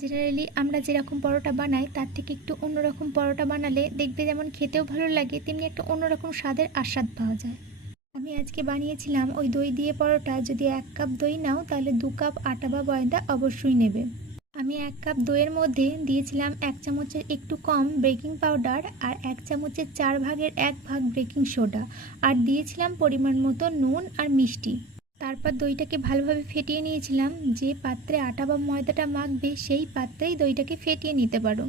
Generally আমরা যেরকম পরোটা বানাই তার থেকে একটু অন্যরকম পরোটা বানালে দেখবে যেমন খেতেও ভালো লাগে, তেমনি একটা অন্যরকম স্বাদের আস্বাদ পাওয়া যায়। আমি আজকে বানিয়েছিলাম ওই দই দিয়ে পরোটা। যদি 1 কাপ দই নাও তাহলে 2 কাপ আটা বা ময়দা অবশ্যই নেবে। আমি 1 কাপ দইয়ের মধ্যে দিয়েছিলাম 1 চামচের একটু কম বেকিং পাউডার আর 1 চামচের 4 ভাগের 1 ভাগ বেকিং সোডা, আর দিয়েছিলাম পরিমাণ মতো নুন আর মিষ্টি। তারপর দইটাকে ভালোভাবে ফেটিয়ে নিয়েছিলাম। যে পাত্রে আটা বা ময়দাটা মাখবে সেই পাত্রেই দইটাকে ফেটিয়ে নিতে পারো।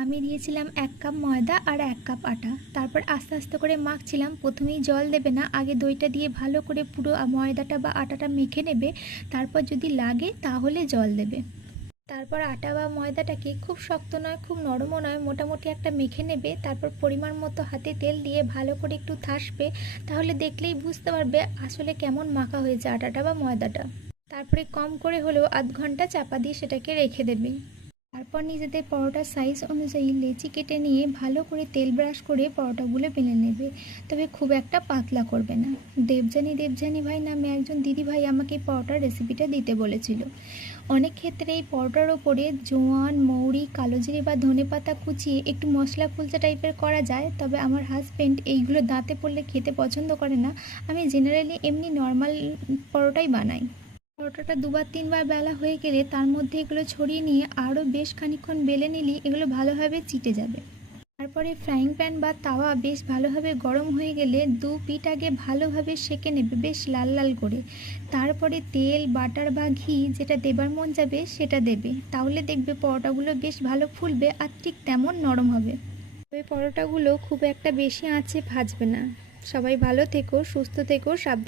আমি দিয়েছিলাম 1 কাপ ময়দা আর 1 কাপ আটা। তারপর আস্তে আস্তে করে মাখছিলাম। প্রথমেই জল দেবে না, আগে দইটা দিয়ে ভালো করে পুরো ময়দাটা বা আটাটা মেখে নেবে। তারপর যদি লাগে তাহলে জল দেবে। তারপর আটা বা ময়দাটাকে খুব শক্ত নয় খুব নরমও নয়, মোটামুটি একটা মেখে নেবে। তারপর পরিমাণ মতো হাতে তেল দিয়ে ভালো করে একটু থাসবে, তাহলে দেখলেই বুঝতে পারবে আসলে কেমন মাখা হয়েছে আটাটা বা ময়দাটা। তারপরে কম করে হলেও আধ ঘন্টা চাপা দিয়ে সেটাকে রেখে দেবে। তারপর নিজেদের পরোটার সাইজ অনুযায়ী লেচি কেটে নিয়ে ভালো করে তেল ব্রাশ করে পরোটাগুলো বেলে নেবে, তবে খুব একটা পাতলা করবে না। দেবযানী ভাই নামে একজন দিদি ভাই আমাকে এই পরোটার রেসিপিটা দিতে বলেছিল। অনেক ক্ষেত্রে এই পরোটার ওপরে জোয়ান, মৌরি, কালোজিরে বা ধনেপাতা কুচিয়ে একটু মশলা কুলচা টাইপের করা যায়, তবে আমার হাজব্যান্ড এইগুলো দাঁতে পড়লে খেতে পছন্দ করে না। আমি জেনারেলি এমনি নর্মাল পরোটাই বানাই। পরোটাটা 2-3 বার বেলা হয়ে গেলে তার মধ্যে এগুলো ছড়িয়ে নিয়ে আরও বেশ খানিকক্ষণ বেলে নিলেই এগুলো ভালোভাবে চিটে যাবে। তারপরে ফ্রাইং প্যান বা তাওয়া বেশ ভালোভাবে গরম হয়ে গেলে 2 পিঠ আগে ভালোভাবে সেঁকে নেবে, বেশ লাল লাল করে। তারপরে তেল, বাটার বা ঘি যেটা দেবার মন যাবে সেটা দেবে, তাহলে দেখবে পরোটাগুলো বেশ ভালো ফুলবে আর ঠিক তেমন নরম হবে। তবে পরোটাগুলো খুব একটা বেশি আঁচে ভাজবে না। সবাই ভালো থেকো, সুস্থ থেকো, সাবধানে।